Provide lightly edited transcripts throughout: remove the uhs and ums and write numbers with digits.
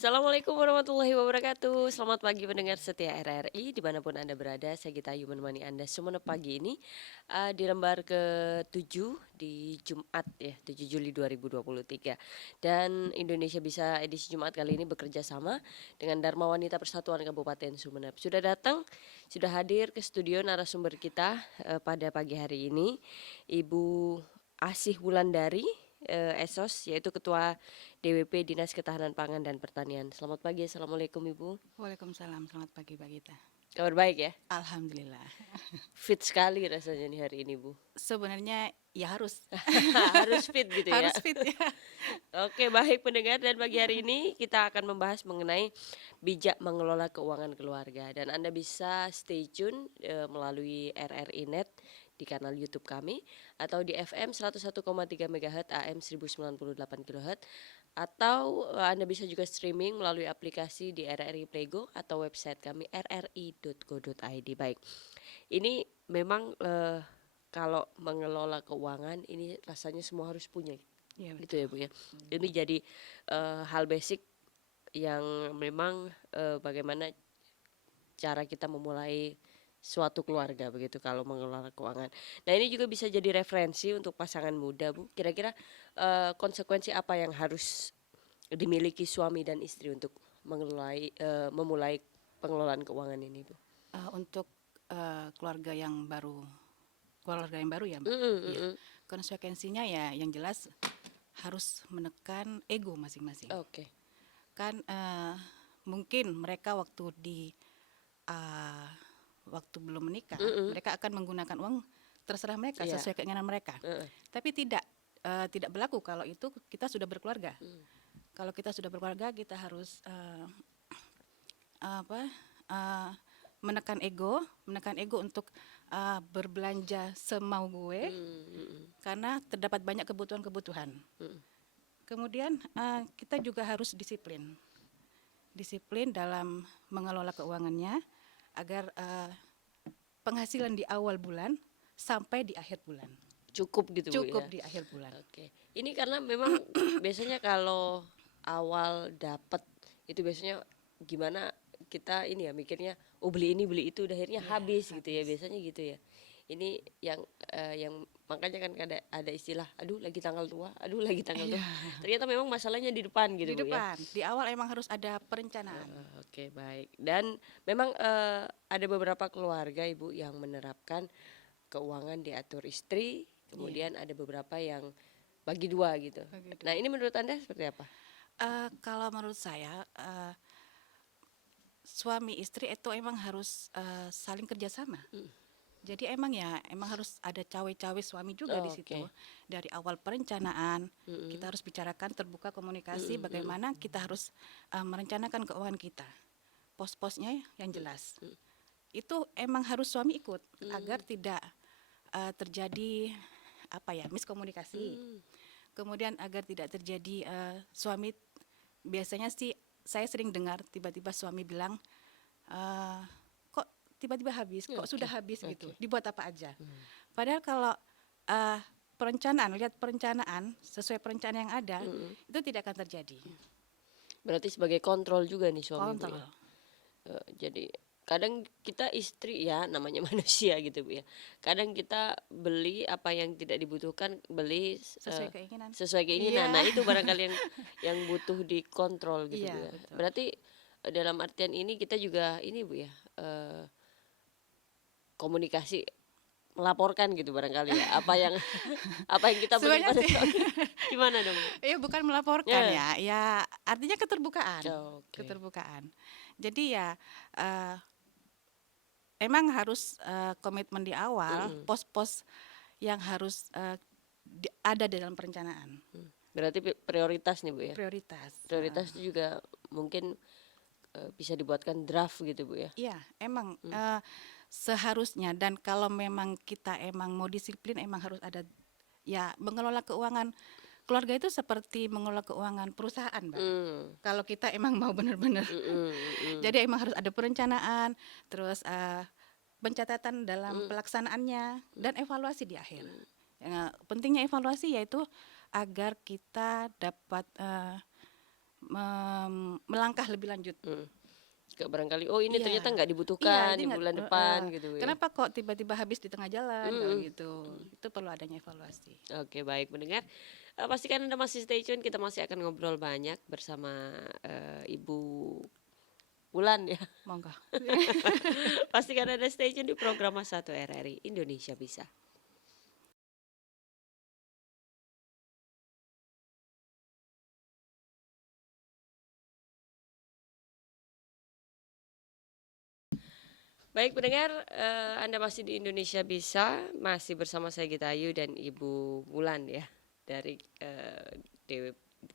Assalamualaikum warahmatullahi wabarakatuh. Selamat pagi pendengar setia RRI dimanapun Anda berada. Saya Gita Ayu menemani Anda Sumenep pagi ini di lembar ke-7 di Jumat ya 7 Juli 2023. Dan Indonesia Bisa edisi Jumat kali ini bekerja sama dengan Dharma Wanita Persatuan Kabupaten Sumenep. Sudah datang, sudah hadir ke studio narasumber kita pada pagi hari ini Ibu Asih Wulandari Esos, yaitu Ketua DWP Dinas Ketahanan Pangan dan Pertanian. Selamat pagi, Assalamualaikum Ibu. Waalaikumsalam, selamat pagi Pak Gita. Kabar baik ya? Alhamdulillah. Fit sekali rasanya nih hari ini Bu. Sebenarnya ya harus Harus fit gitu ya. harus fit ya. Oke, baik pendengar, dan pagi hari ini kita akan membahas mengenai bijak mengelola keuangan keluarga. Dan Anda bisa stay tune melalui RRI Net di kanal YouTube kami atau di FM 101,3 MHz AM 1098 kHz, atau Anda bisa juga streaming melalui aplikasi di RRI Playgo atau website kami rri.go.id. Baik. Ini memang kalau mengelola keuangan ini rasanya semua harus punya Ya, gitu ya Bu ya. Ini betul. jadi hal basic yang memang bagaimana cara kita memulai suatu keluarga begitu kalau mengelola keuangan. Nah ini juga bisa jadi referensi untuk pasangan muda Bu. Kira-kira konsekuensi apa yang harus dimiliki suami dan istri untuk memulai pengelolaan keuangan ini Bu? Untuk keluarga yang baru ya Mbak. Mm-mm, Iya. mm-mm. Konsekuensinya ya yang jelas harus menekan ego masing-masing. Oke. Kan mungkin mereka uh, waktu belum menikah, Mm-mm. mereka akan menggunakan uang terserah mereka Iya. sesuai keinginan mereka. Tapi tidak berlaku kalau itu kita sudah berkeluarga. Kalau kita sudah berkeluarga, kita harus uh, menekan ego untuk berbelanja semau gue, karena terdapat banyak kebutuhan. Kemudian kita juga harus disiplin dalam mengelola keuangannya agar penghasilan di awal bulan sampai di akhir bulan Cukup gitu Bu cukup ya. di akhir bulan. Oke. Ini karena memang biasanya kalau awal dapat itu biasanya gimana kita ini ya mikirnya beli ini beli itu udah akhirnya Ya, habis gitu ya, habis. biasanya gitu ya. Ini yang makanya kan ada istilah aduh lagi tanggal tua, aduh lagi tanggal tua. Iya. Ternyata memang masalahnya di depan gitu Di Bu ya. depan, di awal emang harus ada perencanaan. Oke, baik. Dan memang ada beberapa keluarga Ibu yang menerapkan keuangan diatur istri, kemudian ada beberapa yang bagi dua gitu. Bagi dua. Nah ini menurut Anda seperti apa? Kalau menurut saya suami istri itu emang harus saling kerjasama. Jadi emang harus ada cawe-cawe suami juga di situ. Oke. Dari awal perencanaan kita harus bicarakan, terbuka komunikasi bagaimana kita harus merencanakan keuangan kita. Pos-posnya yang jelas. Itu emang harus suami ikut agar tidak terjadi miskomunikasi. Kemudian agar tidak terjadi suami, biasanya sih saya sering dengar tiba-tiba suami bilang kok tiba-tiba habis, kok sudah habis gitu, dibuat apa aja. Padahal kalau lihat perencanaan sesuai perencanaan yang ada, itu tidak akan terjadi. Berarti sebagai kontrol juga nih suami Bu Kontrol. ya. Jadi kadang kita istri ya namanya manusia gitu Bu ya. Kadang kita beli apa yang tidak dibutuhkan, beli Sesuai keinginan. sesuai keinginan. Iya. Nah itu barangkali yang butuh dikontrol gitu Iya, Bu ya. betul. Berarti dalam artian ini kita juga ini Bu ya, komunikasi, melaporkan gitu barangkali ya apa yang kita beli Sebenarnya pada sih suami. Gimana dong Bu? ya bukan melaporkan Ya. ya artinya keterbukaan. Oke. Keterbukaan. Jadi ya emang harus komitmen di awal, pos-pos yang harus ada dalam perencanaan. Berarti prioritas nih Bu ya. Prioritas. Prioritas itu juga mungkin bisa dibuatkan draft gitu Bu ya. Iya, emang seharusnya, dan kalau memang kita emang mau disiplin emang harus ada, ya mengelola keuangan keluarga itu seperti mengelola keuangan perusahaan, Mbak. Kalau kita emang mau benar-benar. Jadi emang harus ada perencanaan, terus pencatatan dalam pelaksanaannya, dan evaluasi di akhir. Pentingnya evaluasi yaitu agar kita dapat melangkah lebih lanjut. Barangkali oh ini Iya, ternyata nggak iya, dibutuhkan ini di nggak. bulan depan gitu ya. Kenapa kok tiba-tiba habis di tengah jalan kalau Mm-mm. gitu? Itu perlu adanya evaluasi. Oke, baik mendengar. Pastikan Anda masih stay tune, kita masih akan ngobrol banyak bersama Ibu Wulan ya. Monggo. Pastikan Anda stay tune di program Mas 1 RRI Indonesia Bisa. Baik pendengar, Anda masih di Indonesia Bisa, masih bersama saya Gita Ayu dan Ibu Wulan ya, dari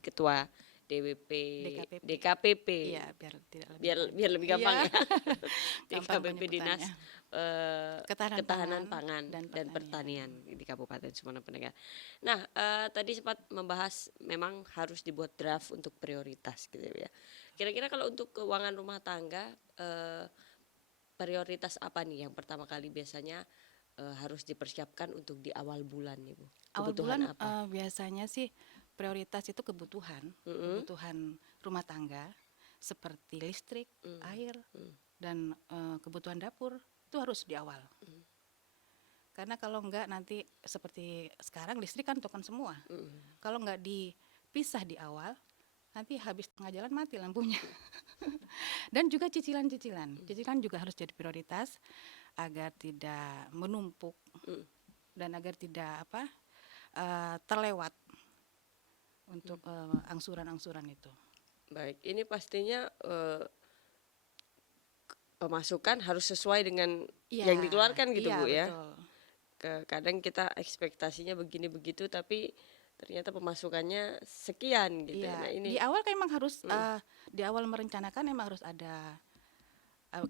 Ketua DWP DKPP. DKPP. Iya, biar tidak lebih biar lebih gampang Iya. ya. Gampang DKPP Dinas penyebutannya. Ketahanan Pangan dan dan Pertanian di Kabupaten Sumeneb pendengar. Nah, tadi sempat membahas memang harus dibuat draft untuk prioritas gitu ya. Kira-kira kalau untuk keuangan rumah tangga, prioritas apa nih yang pertama kali biasanya harus dipersiapkan untuk di awal bulan nih Bu? Awal Kebutuhan bulan apa? biasanya sih prioritas itu kebutuhan, kebutuhan rumah tangga seperti listrik, air, dan kebutuhan dapur itu harus di awal. Karena kalau enggak nanti seperti sekarang listrik kan token semua. Kalau enggak dipisah di awal, nanti habis tengah jalan mati lampunya. Dan juga cicilan-cicilan. Cicilan juga harus jadi prioritas agar tidak menumpuk dan agar tidak terlewat untuk angsuran-angsuran itu. Baik, ini pastinya pemasukan harus sesuai dengan yang dikeluarkan gitu iya, Bu ya. Betul. Kadang kita ekspektasinya begini begitu tapi ternyata pemasukannya sekian gitu. Iya, Nah ini di awal kan emang harus di awal merencanakan emang harus ada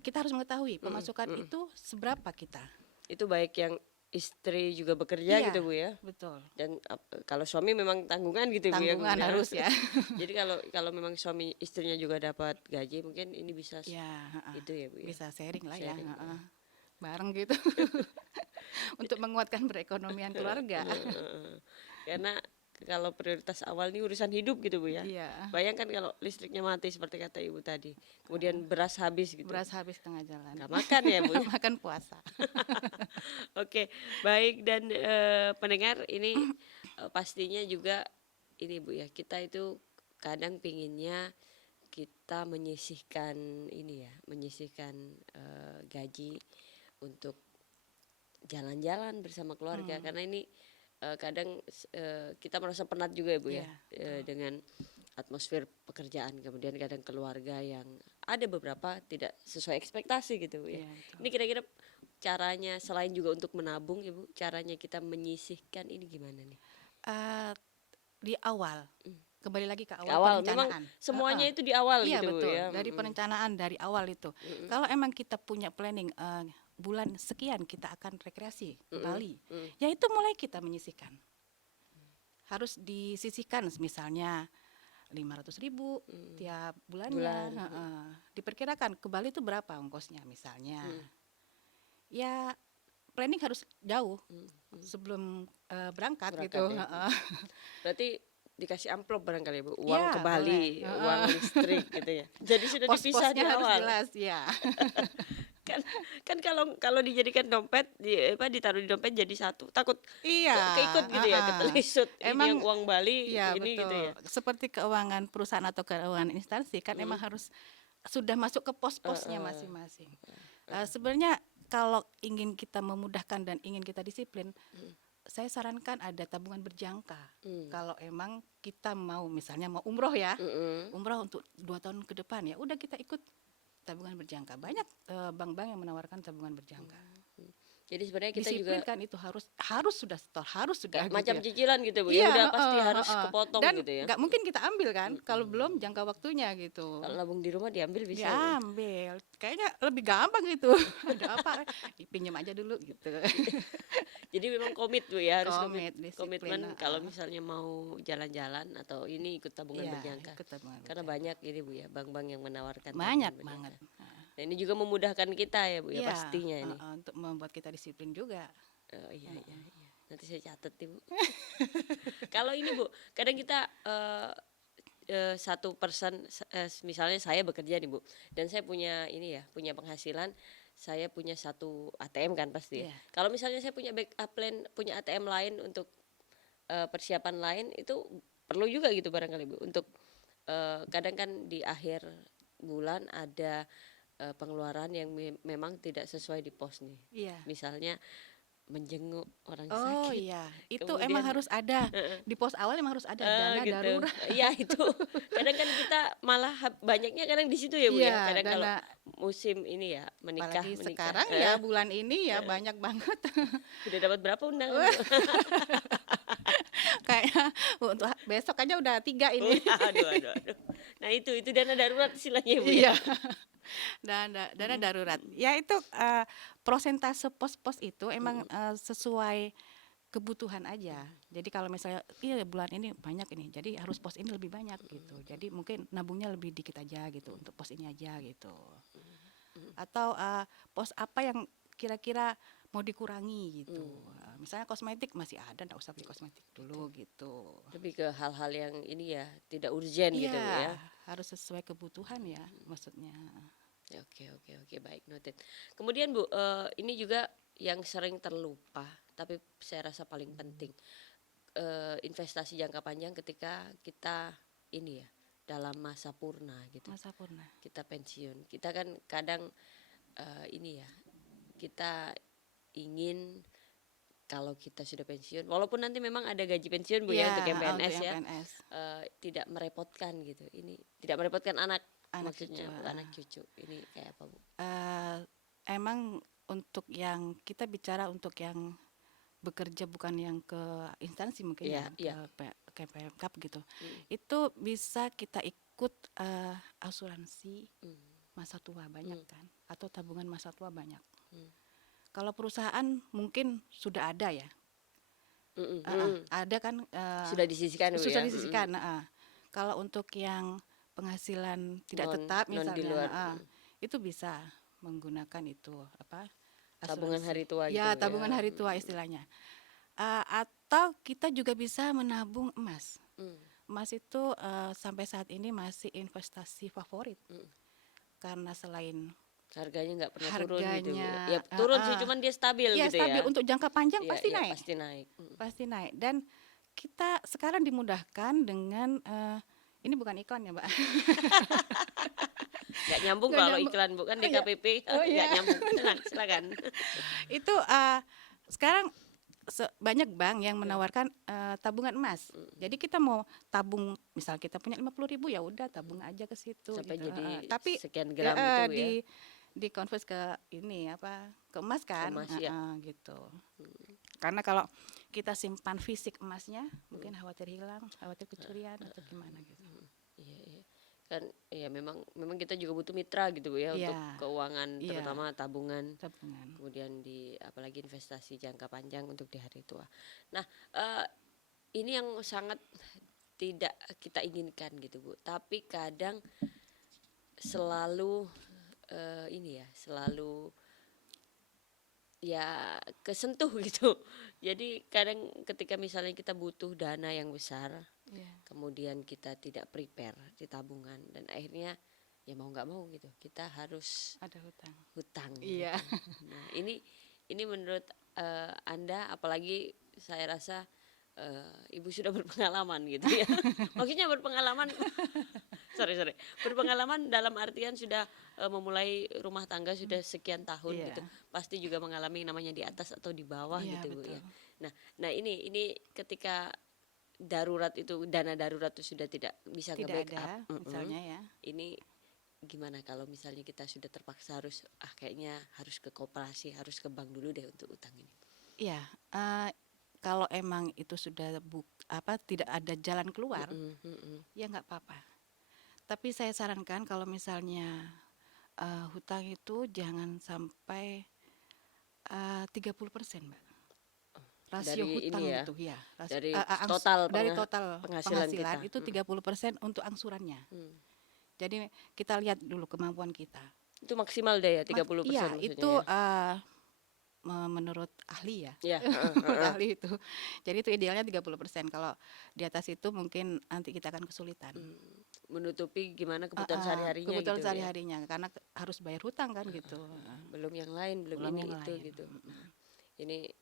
kita harus mengetahui pemasukan itu seberapa kita. itu baik yang istri juga bekerja Iya, gitu Bu ya. betul. Dan kalau suami memang tanggungan gitu Bu ya. Tanggungan harus ya. Jadi kalau memang suami istrinya juga dapat gaji mungkin ini bisa Ya, itu ya Bu ya. bisa sharing lah Sharing, ya, bareng gitu untuk menguatkan perekonomian keluarga. Karena kalau prioritas awal ini urusan hidup gitu Bu ya. Iya. Bayangkan kalau listriknya mati seperti kata Ibu tadi. Kemudian beras habis gitu. Beras habis tengah jalan. Nggak makan ya Bu. Nggak makan puasa. Oke, baik dan pendengar ini pastinya juga ini Bu ya. Kita itu kadang pinginnya kita menyisihkan ini ya, menyisihkan gaji untuk jalan-jalan bersama keluarga karena ini kadang kita merasa penat juga ya Bu ya dengan atmosfer pekerjaan, kemudian kadang keluarga yang ada beberapa tidak sesuai ekspektasi gitu Bu ya. Iya, betul. Ini kira-kira caranya selain juga untuk menabung ya Bu, caranya kita menyisihkan ini gimana nih? Di awal, kembali lagi ke awal, Awal memang perencanaan. semuanya itu di awal Iya, gitu Bu betul. ya. Dari perencanaan dari awal itu. Kalau emang kita punya planning bulan sekian kita akan rekreasi ke Bali, ya itu mulai kita menyisihkan. Harus disisihkan misalnya 500.000 tiap bulannya. Diperkirakan ke Bali itu berapa ongkosnya misalnya. Ya planning harus jauh sebelum berangkat gitu. Ya. Berarti dikasih amplop barangkali Bu, uang Ya, ke Bali, boleh. uang listrik gitu ya. Jadi sudah dipisah di Pos-posnya harus awal. jelas ya. kan kalau dijadikan dompet ditaruh di dompet jadi satu takut Iya, keikut gitu ya, ketelisut. Ini yang uang Bali iya, ini betul. gitu ya. Seperti keuangan perusahaan atau keuangan instansi kan emang harus sudah masuk ke pos-posnya masing-masing. Sebenarnya kalau ingin kita memudahkan dan ingin kita disiplin, saya sarankan ada tabungan berjangka. Kalau emang kita mau misalnya mau umroh ya, umroh untuk 2 tahun ke depan ya, udah kita ikut tabungan berjangka. Banyak bank-bank yang menawarkan tabungan berjangka. Jadi sebenarnya kita Disiplin juga kan itu harus sudah setor, harus sudah gitu macam ya. cicilan gitu Bu. Iya, Ya udah pasti harus kepotong dan gitu ya. nggak mungkin kita ambil kan kalau belum jangka waktunya gitu. Kalau nabung di rumah diambil bisa. Bu. Diambil, kayaknya lebih gampang gitu. Ada apa? Pinjam aja dulu gitu. Jadi memang komit Bu ya, harus Disiplin, komitmen kalau misalnya mau jalan-jalan atau ini ikut tabungan berjangka. ikut tabungan Karena banyak ini Bu ya, bank-bank yang menawarkan banyak tabungan banget. berjangka. Nah, ini juga memudahkan kita ya Bu ya, Iya, pastinya ini. untuk membuat kita disiplin juga. Iya. Nanti saya catat nih Bu. Kalau ini Bu, kadang kita satu person, misalnya saya bekerja nih Bu, dan saya punya ini ya, punya penghasilan, saya punya satu ATM kan pasti ya. Iya. Kalau misalnya saya punya backup plan, punya ATM lain untuk persiapan lain, itu perlu juga gitu barangkali Bu, untuk kadang kan di akhir bulan ada pengeluaran yang memang tidak sesuai di pos nih. Iya. Misalnya menjenguk orang Oh sakit, iya, itu emang kemudian harus ada. Di pos awal emang harus ada dana gitu. darurat. Iya itu. Kadang kan kita malah banyaknya kadang di situ ya Bu ya. Iya, Kadang kalau dana musim ini ya menikah apalagi menikah, sekarang ya bulan ini ya banyak banget. udah dapat berapa undangan Bu? Kayaknya untuk besok aja udah 3 Oh, ini. aduh, aduh, aduh. Nah itu dana darurat istilahnya Bu ya. Iya, dana darurat. Ya itu prosentase pos-pos itu emang sesuai kebutuhan aja. Jadi kalau misalnya iya bulan ini banyak ini, jadi harus pos ini lebih banyak gitu. Jadi mungkin nabungnya lebih dikit aja gitu untuk pos ini aja gitu. Atau pos apa yang kira-kira mau dikurangi gitu. Misalnya kosmetik masih ada, nggak usah beli kosmetik dulu gitu. Lebih ke hal-hal yang ini ya, tidak urgen gitu Bu ya. Iya, harus sesuai kebutuhan ya maksudnya. Ya, oke, baik, noted. Kemudian Bu, ini juga yang sering terlupa, tapi saya rasa paling penting, investasi jangka panjang ketika kita ini ya, dalam masa purna gitu, Masa purna. kita pensiun. Kita kan kadang ini ya, kita ingin kalau kita sudah pensiun, walaupun nanti memang ada gaji pensiun Bu ya untuk yang Iya, untuk PNS yang ya, PNS. tidak merepotkan gitu. Ini tidak merepotkan anak, Anak maksudnya cucu, anak cucu. Ini kayak apa Bu? Emang untuk yang kita bicara untuk yang bekerja bukan yang ke instansi mungkin Iya, ya, iya. ke Pemkap gitu. Itu bisa kita ikut asuransi masa tua banyak kan, atau tabungan masa tua banyak. Kalau perusahaan mungkin sudah ada ya, ada kan Sudah disisihkan Bu susah ya? disisihkan. Kalau untuk yang penghasilan tidak tetap Non di luar, misalnya, itu bisa menggunakan itu apa tabungan asuransi. hari tua gitu Ya, Bu tabungan ya? hari tua istilahnya. Atau kita juga bisa menabung emas. Emas itu sampai saat ini masih investasi favorit karena selain Harganya nggak pernah turun gitu Bu ya? Ya harganya, turun sih, cuman dia stabil ya gitu stabil ya? untuk jangka panjang Iya, pasti iya naik, pasti naik. pasti naik. Dan kita sekarang dimudahkan dengan ini bukan iklan ya, Mbak. Nggak nyambung Nggak kalau nyambung. iklan bukan Oh, iya. DKPP, Oh, iya. nggak nyambung. Tenang, silakan. Itu sekarang banyak bank yang menawarkan tabungan emas. Jadi kita mau tabung, misal kita punya 50.000 ya udah tabung aja ke situ Sampai gitu. jadi Tapi sekian gram gitu Bu ya? di convert ke ini apa ke emas kan, Emas ya. gitu. Karena kalau kita simpan fisik emasnya mungkin khawatir hilang, khawatir kecurian atau gimana gitu. Iya, iya. Kan ya memang kita juga butuh mitra gitu Bu ya, untuk Iya, keuangan iya. terutama tabungan. Tabungan. Kemudian apalagi investasi jangka panjang untuk di hari tua. Nah, ini yang sangat tidak kita inginkan gitu Bu, tapi kadang selalu ini ya, selalu ya kesentuh gitu. Jadi kadang ketika misalnya kita butuh dana yang besar, Iya. kemudian kita tidak prepare di tabungan, dan akhirnya ya mau nggak mau gitu kita harus Ada hutang. hutang Iya. gitu. Nah ini menurut Anda, apalagi saya rasa Ibu sudah berpengalaman gitu ya. Maksudnya berpengalaman sorry berpengalaman dalam artian sudah memulai rumah tangga sudah sekian tahun Iya. gitu, pasti juga mengalami namanya di atas atau di bawah Iya, gitu Bu ya. betul. Nah ini ketika darurat itu, dana darurat itu sudah tidak bisa Tidak nge-backup, ada misalnya ya. ini gimana kalau misalnya kita sudah terpaksa harus kayaknya harus ke koperasi, harus ke bank dulu deh untuk utang ini? Iya, kalau emang itu sudah tidak ada jalan keluar, ya nggak apa-apa. Tapi saya sarankan kalau misalnya hutang itu jangan sampai 30%, Mbak. Rasio Dari hutang ini ya, itu ya, dari total dari total penghasilan penghasilan kita. itu 30% untuk angsurannya. Jadi kita lihat dulu kemampuan kita. Itu maksimal deh ya 30% Iya, maksudnya itu ya? menurut ahli ya. Ya, Menurut ahli itu. Jadi itu idealnya 30%. Kalau di atas itu mungkin nanti kita akan kesulitan. menutupi gimana kebutuhan sehari-harinya Kebutuhan gitu ya. sehari-harinya karena harus bayar hutang kan gitu. Belum yang lain, belum Belum ini yang itu lain. gitu.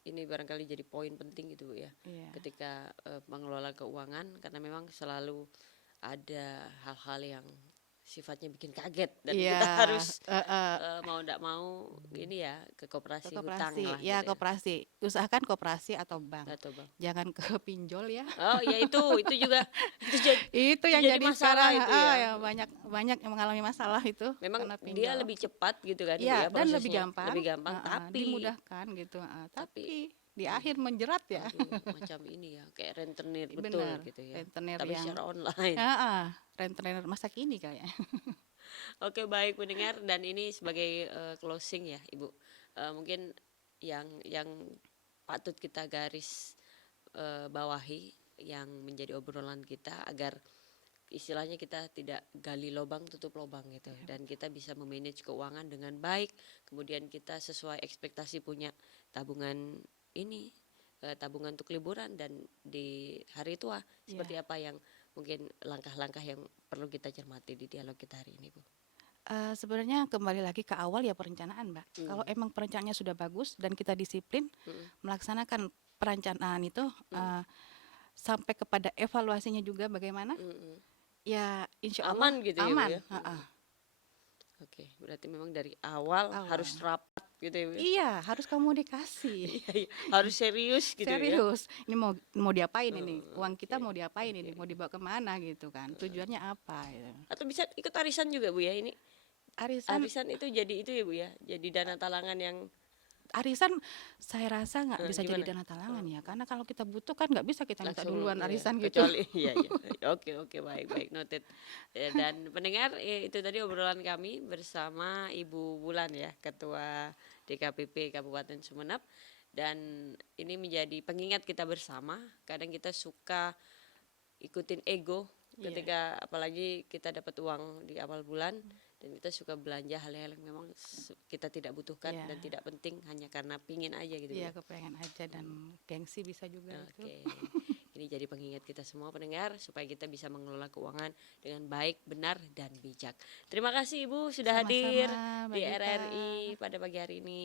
Ini barangkali jadi poin penting gitu Bu ya. Iya. Ketika mengelola keuangan, karena memang selalu ada hal-hal yang sifatnya bikin kaget dan Iya, kita harus heeh. mau tidak mau ini ya ke Ke koperasi hutang koperasi, lah ya gitu ya. koperasi. Usahakan koperasi atau bank. Atau Bang. Jangan ke pinjol ya. Oh ya itu juga Itu itu yang jadi jadi masalah sekarang, itu ya. ya banyak banyak yang mengalami masalah itu Memang karena dia pinjol. lebih cepat gitu kan Bu Iya, ya dan lebih prosesnya, gampang, lebih gampang dimudahkan gitu, tapi tapi di akhir menjerat ya. aduh macam ini ya kayak rentenir betul Benar, gitu ya. rentenir Tapi yang secara online. rentenir masa kini kayaknya. Oke baik pendengar dan ini sebagai closing ya Ibu. Mungkin yang patut kita garis bawahi yang menjadi obrolan kita agar istilahnya kita tidak gali lubang tutup lubang gitu dan kita bisa memanage keuangan dengan baik, kemudian kita sesuai ekspektasi punya tabungan ini tabungan untuk liburan dan di hari tua seperti apa yang mungkin langkah-langkah yang perlu kita cermati di dialog kita hari ini Bu. Sebenarnya kembali lagi ke awal ya perencanaan, Mbak. Kalau emang perencanaannya sudah bagus dan kita disiplin melaksanakan perencanaan itu sampai kepada evaluasinya juga bagaimana, ya insya Allah Aman gitu ya Bu aman. ya. Oke, berarti memang dari awal harus rapat gitu ya Bu ya. Iya, harus komunikasi. Iya, iya. Harus serius gitu ya. Serius, ini mau diapain ini? Uang kita mau diapain ini? Mau dibawa kemana gitu kan? Tujuannya apa? Gitu. Atau bisa ikut arisan juga Bu ya ini. Arisan, Arisan itu jadi itu ya Bu ya. Jadi dana talangan yang arisan saya rasa nggak bisa jadi gimana? dana talangan ya, karena kalau kita butuh kan nggak bisa kita minta langsung duluan ya, arisan gitu. kecuali iya iya. Oke baik noted. Ya, dan pendengar itu tadi obrolan kami bersama Ibu Bulan ya, Ketua DKPP Kabupaten Sumeneb dan ini menjadi pengingat kita bersama. Kadang kita suka ikutin ego ketika apalagi kita dapat uang di awal bulan dan kita suka belanja hal-hal yang memang kita tidak butuhkan dan tidak penting hanya karena pingin aja gitu Iya, ya. kepengen aja dan gengsi bisa juga itu. Oke. Ini jadi pengingat kita semua pendengar supaya kita bisa mengelola keuangan dengan baik, benar dan bijak. Terima kasih Ibu sudah Sama-sama, hadir Mbak di Gita. RRI pada pagi hari ini.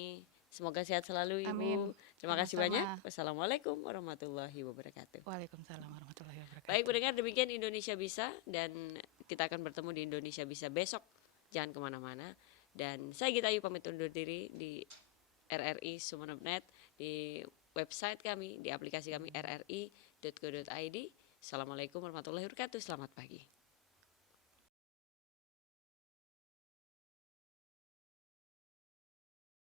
Semoga sehat selalu Ibu. Amin. Terima kasih Sama-sama. banyak. Wassalamualaikum warahmatullahi wabarakatuh. Waalaikumsalam warahmatullahi wabarakatuh. Baik pendengar, demikian Indonesia Bisa dan kita akan bertemu di Indonesia Bisa besok. Jangan kemana-mana. Dan saya Gita Ayu pamit undur diri di RRI Sumeneb.net, di website kami, di aplikasi kami rri.co.id. Assalamualaikum warahmatullahi wabarakatuh. Selamat pagi.